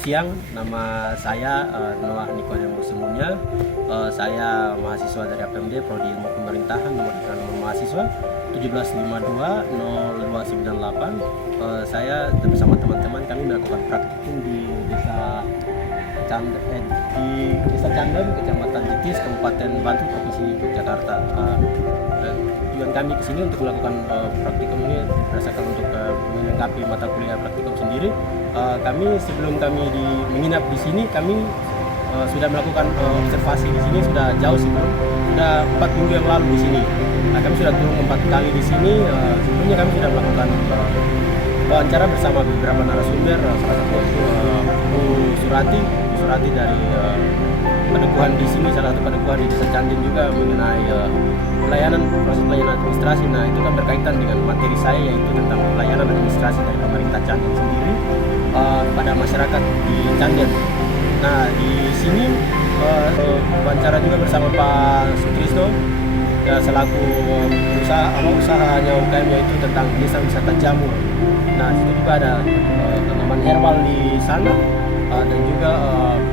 siang, nama saya Noah Nikodemo Semunya. Saya mahasiswa dari APMD Prodi Ilmu Pemerintahan, nomor mahasiswa 17520298. Saya bersama teman-teman kami melakukan praktikum di Desa Candem, Kecamatan Jetis, Kabupaten Bantul, Provinsi Yogyakarta. Tujuan kami ke sini untuk melakukan praktikum ini berdasarkan untuk melengkapi mata kuliah praktikum sendiri. Sebelum kami menginap di sini, kami sudah melakukan observasi di sini sudah jauh sudah 4 minggu yang lalu di sini. Kami sudah turun 4 kali di sini. Sebelumnya kami sudah melakukan wawancara bersama beberapa narasumber, salah satunya itu Bu Surati dari padepokan di sini, salah satu padepokan di Desa Candem juga mengenai proses pelayanan administrasi. Nah, itu kan berkaitan dengan materi saya, yaitu tentang pelayanan administrasi dari pemerintah Candem sendiri pada masyarakat di Candem. Nah, di sini wawancara juga bersama Pak Sutrisno selaku usahanya UKM, yaitu tentang desa wisata jamur. Nah, situ juga ada tanaman herbal di sana. Dan juga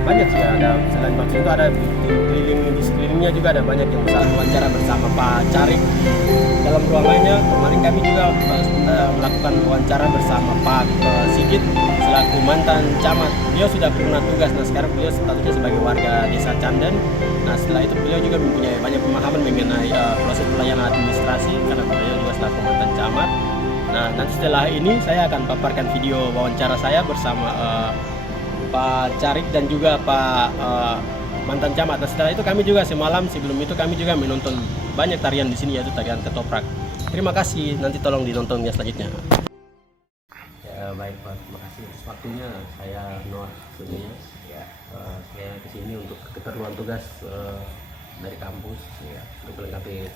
banyak sih, ada selain bakso itu ada di sekelilingnya juga ada banyak yang bisa wawancara bersama Pak Carik dalam ruangannya. Kemarin kami juga melakukan wawancara bersama Pak Sigit selaku mantan camat. Beliau sudah pernah tugas, nah sekarang beliau statusnya sebagai warga Desa Candem. Nah, setelah itu beliau juga mempunyai banyak pemahaman mengenai proses pelayanan administrasi karena beliau juga selaku mantan camat. Nah, nanti setelah ini saya akan paparkan video wawancara saya bersama Pak Carik dan juga Pak mantan camat. Nah, setelah itu kami juga sebelum itu kami juga menonton banyak tarian di sini, yaitu tarian ketoprak. Terima kasih, nanti tolong ditonton ya selanjutnya. Ya, baik Pak, terima kasih atas waktunya. Saya Noah Semunya. Saya kesini untuk keperluan tugas dari kampus untuk melengkapi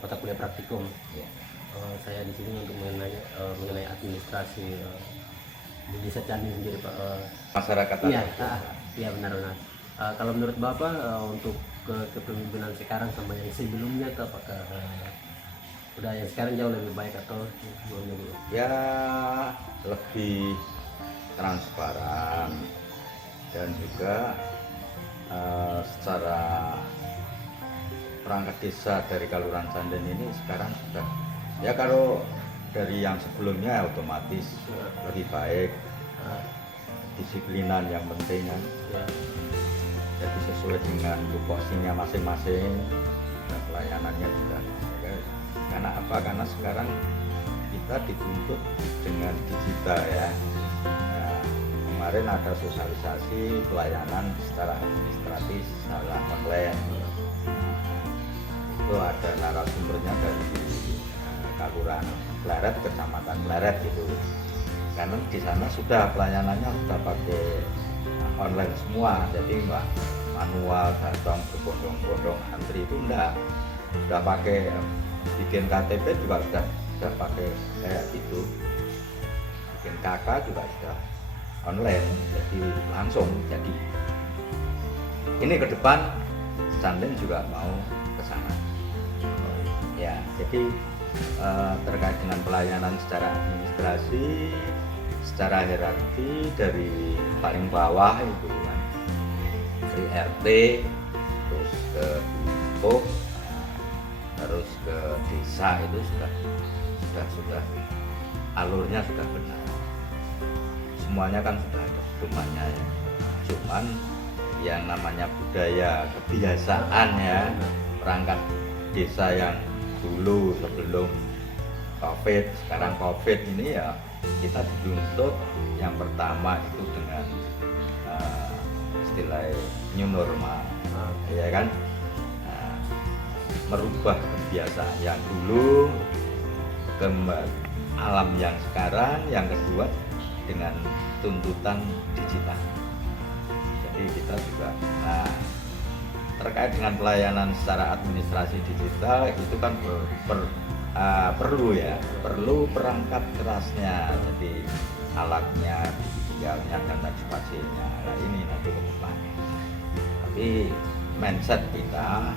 mata kuliah praktikum. Saya di sini untuk mengenai administrasi di Desa Candem sendiri, Pak. Masyarakat. Iya benar. Kalau menurut Bapak untuk kepemimpinan sekarang sama yang sebelumnya itu apakah udah yang sekarang jauh lebih baik atau sebelumnya dulu? Ya, lebih transparan dan juga secara perangkat desa dari Kelurahan Candem ini sekarang sudah, ya kalau dari yang sebelumnya otomatis lebih baik, disiplinan yang penting kan. Jadi sesuai dengan tupoksinya masing-masing dan pelayanannya juga. Karena apa? Karena sekarang kita dituntut dengan digital ya. Nah, kemarin ada sosialisasi pelayanan secara administratif secara online. Itu ada narasumbernya dari Kelurahan Pleret, Kecamatan Pleret gitu. Karena di sana sudah pelayanannya sudah pakai online semua, jadi nggak manual datang berbondong-bondong antri, itu enggak. Sudah pakai bikin KTP juga sudah pakai kayak gitu. Bikin KK juga sudah online, jadi langsung. Jadi ini ke depan Candem juga mau ke sana. Ya, jadi terkait dengan pelayanan secara administrasi, secara hierarki dari paling bawah itu kan, dari RT terus ke Dukuh, terus ke desa, itu sudah alurnya sudah benar, semuanya kan sudah ada pedomannya ya. Cuman yang namanya budaya kebiasaan ya, perangkat desa yang dulu sebelum COVID, sekarang COVID ini ya kita dituntut yang pertama itu dengan istilah new normal, ya kan, merubah kebiasaan yang dulu ke alam yang sekarang. Yang kedua dengan tuntutan digital. Jadi kita juga terkait dengan pelayanan secara administrasi digital itu kan perlu perangkat kerasnya, jadi alatnya, digitalnya dan lain sebagainya. Nah, ini nanti ke depan. Tapi mindset kita,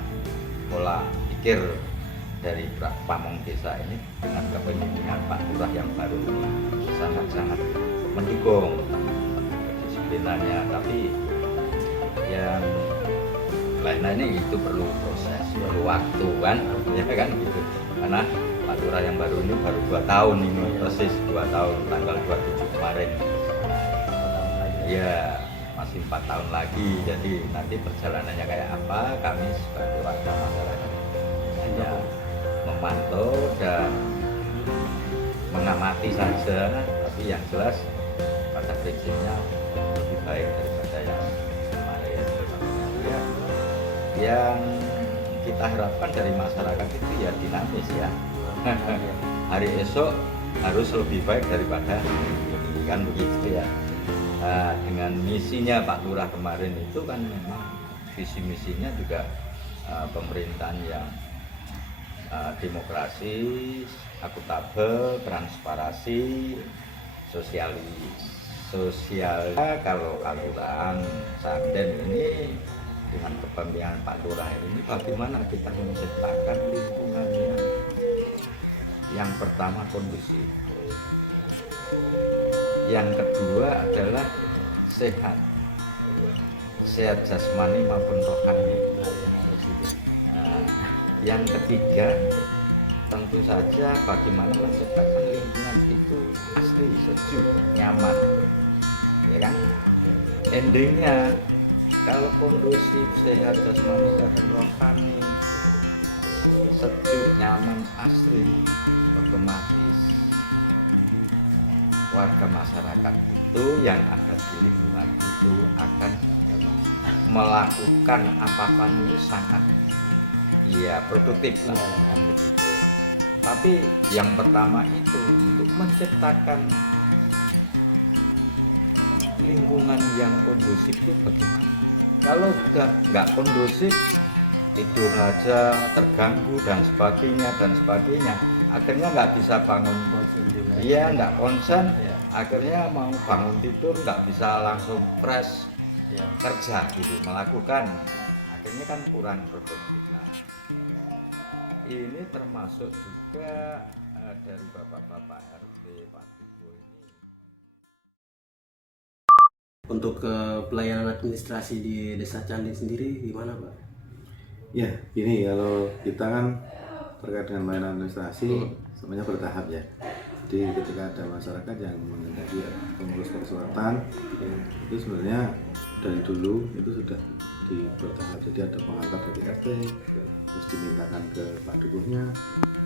pola pikir dari Pamong Desa ini dengan kepemimpinan Pak Lurah yang baru ini sangat-sangat mendukung pimpinannya, tapi yang lain-lainnya itu perlu proses, perlu waktu kan, ya kan gitu. Karena Pak Lurah yang baru ini baru 2 tahun ini, persis 2 tahun tanggal 27 kemarin. Ya masih 4 tahun lagi, jadi nanti perjalanannya kayak apa, kami sebagai warga masyarakat hanya memantau dan mengamati saja, tapi yang jelas pada prinsipnya lebih baik daripada yang kemarin. Ya, yang kita harapkan dari masyarakat itu ya dinamis ya. Hari esok harus lebih baik daripada ini, kan begitu ya. Nah, dengan misinya Pak Lurah kemarin itu kan memang visi misinya juga pemerintahan yang demokrasi, akuntabel, transparansi, sosial. Kalau kelurahan Sarden ini dengan kepemimpinan Pak Lurah ini, bagaimana kita menciptakan lingkungannya yang pertama kondusif, yang kedua adalah sehat jasmani maupun rohani. Yang ketiga tentu saja bagaimana menciptakan lingkungan itu asri, sejuk, nyaman, ya kan? Endingnya kalau kondusif, sehat jasmani dan rohani, sejuk, nyaman, asri, otomatis warga masyarakat itu yang ada di lingkungan itu akan melakukan apapun itu sangat produktif lah, kan begitu. Tapi yang pertama itu untuk menciptakan lingkungan yang kondusif itu bagaimana? Kalau sudah nggak kondusif, tidur aja terganggu dan sebagainya, akhirnya nggak bisa bangun konsen juga. Iya, nggak konsen, ya. Akhirnya mau bangun tidur nggak bisa langsung fresh kerja gitu, melakukan, akhirnya kan kurang produktif. Nah, ini termasuk juga dari bapak-bapak RT Pak Duko ini. Untuk pelayanan administrasi di Desa Canding sendiri gimana Pak? Ya, ini kalau kita kan terkait dengan pelayanan administrasi sebenarnya bertahap ya. Jadi ketika ada masyarakat yang menghendaki pengurus persuratan, itu sebenarnya dari dulu itu sudah bertahap. Jadi ada pengantar dari RT, terus dimintakan ke Pak Dukuhnya,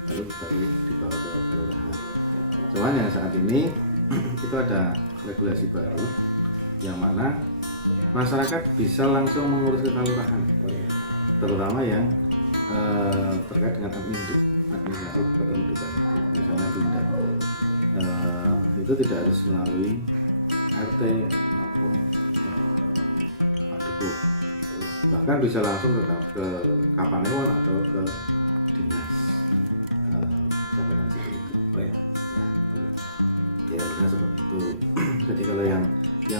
lalu baru dibawa ke kelurahan. Cuman yang saat ini itu ada regulasi baru yang mana masyarakat bisa langsung mengurus ke kelurahan, terutama yang terkait dengan administrasi kependudukan itu, misalnya pindah itu tidak harus melalui RT maupun Pak Dukuh, bahkan bisa langsung ke Kapanewon atau ke dinas jabatan sipil itu. Ya benar seperti itu. Jadi kalau yang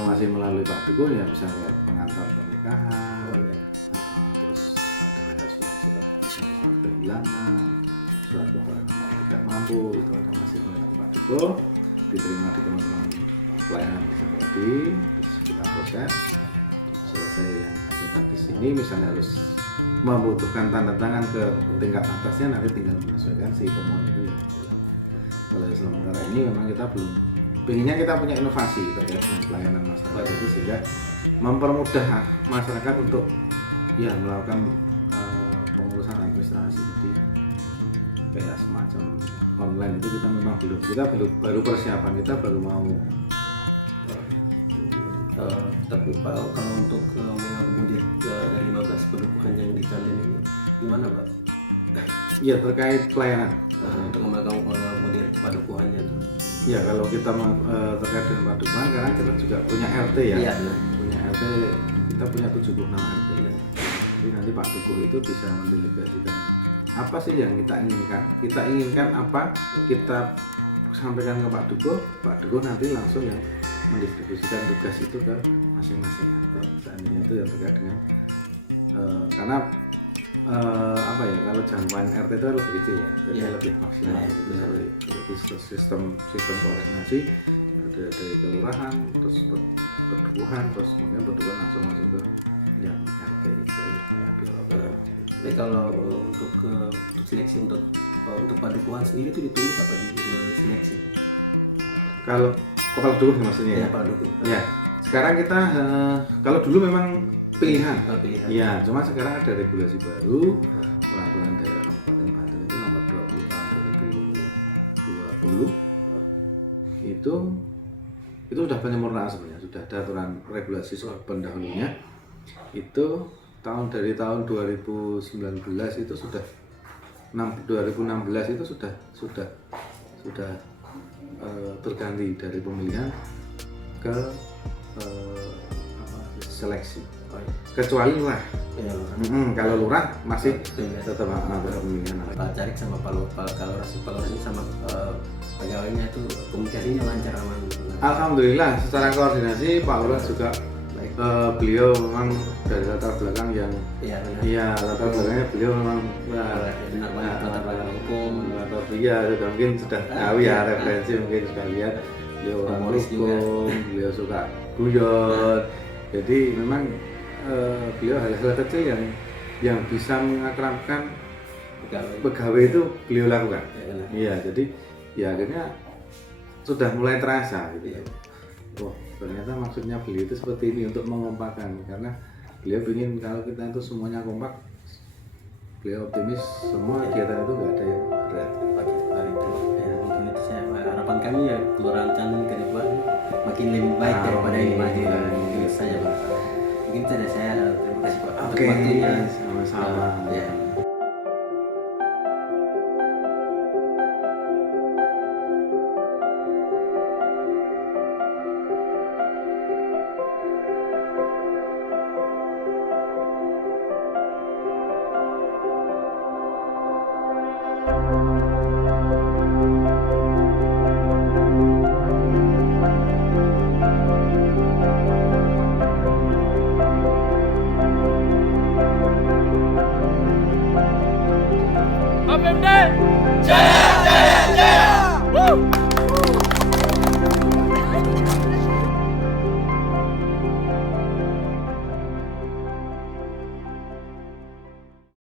masih melalui Pak Dukuh ya bisa kayak pengantar pernikahan, terus ada surat-surat kehilangan, surat keterangan tidak mampu, itu ada masih melalui Pak Dukuh, diterima di teman-teman pelayanan tadi, terus kita proses. Selesai yang ada di sini misalnya harus membutuhkan tanda tangan ke tingkat atasnya, nanti tinggal menyesuaikan si pemohon itu ya. Kalau sementara ini memang kita belum, pengennya kita punya inovasi terkait dengan pelayanan masyarakat itu sehingga mempermudah masyarakat untuk ya melakukan pengurusan administrasi. Jadi kayak semacam online itu kita memang baru persiapan, kita baru mau. Tapi Pak, kalau untuk mengakomodir dari 15 pendukuhan yang di Canding ini gimana Pak? Ya terkait pelayanan untuk mengakomodir padukuhannya tuh. Ya kalau kita terkait dengan padukuhan, karena kita juga punya RT ya, iya, punya RT, kita punya 76 RT ya. Jadi nanti Pak Dukuh itu bisa mendelegasikan apa sih yang kita inginkan apa kita sampaikan ke Pak Dukuh nanti langsung yang mendistribusikan tugas itu ke masing-masing RT. Seandainya itu yang terkait dengan karena apa ya, kalau jangkauan RT itu lebih kecil ya, jadi lebih maksimal. Jadi sistem koordinasi dari kelurahan, terus berdukuhan, terus kemudian berdukuhan langsung masuk ke yang RT itu ya biar Tapi kalau untuk seleksi untuk padukuhan sendiri itu ditulis apa di seleksi? kalau kepala dukuh maksudnya ya. Padukuh. Ya, sekarang kita kalau dulu memang pilihan. Pilihan. Iya, cuma sekarang ada regulasi baru peraturan daerah Kabupaten Bantul itu nomor 20 tahun 2020 itu sudah penyempurnaan sebenarnya, sudah ada aturan regulasi pendahulunya itu dari tahun 2019 itu sudah 2016 itu sudah berganti dari pemilihan ke seleksi. Kecuali lurah. Ya, Kalau lurah masih iya. tetap ada pemilihan. Pak Carik sama kalau ini sama pegawainya itu komunikasinya lancar aman. Alhamdulillah secara koordinasi Pak Lurah juga Baik. beliau memang dari latar belakang yang Iya benar. iya latar belakangnya beliau memang Benar banget latar belakang hukum. atau iya sudah mungkin sudah tahu ya referensi mungkin sudah lihat beliau orang Humoris juga. hukum, beliau suka guyon, jadi memang beliau hal-hal kecil yang bisa mengakrabkan pegawai itu beliau lakukan. Ya, benar. Iya, jadi ya akhirnya sudah mulai terasa gitu. Iya. Oh, ternyata maksudnya beliau itu seperti ini untuk mengompakkan, karena beliau ingin kalau kita itu semuanya kompak. Beliau optimis semua kegiatan itu nggak ada yang berat. Baik, ya mungkin itu saya harapan kami ya Kelurahan Candung ke depan makin lebih baik daripada yang maju. Mungkin itu saja Pak. Mungkin itu saja saya terima kasih Pak. Untuk Oke, waktunya. sama-sama. Ya.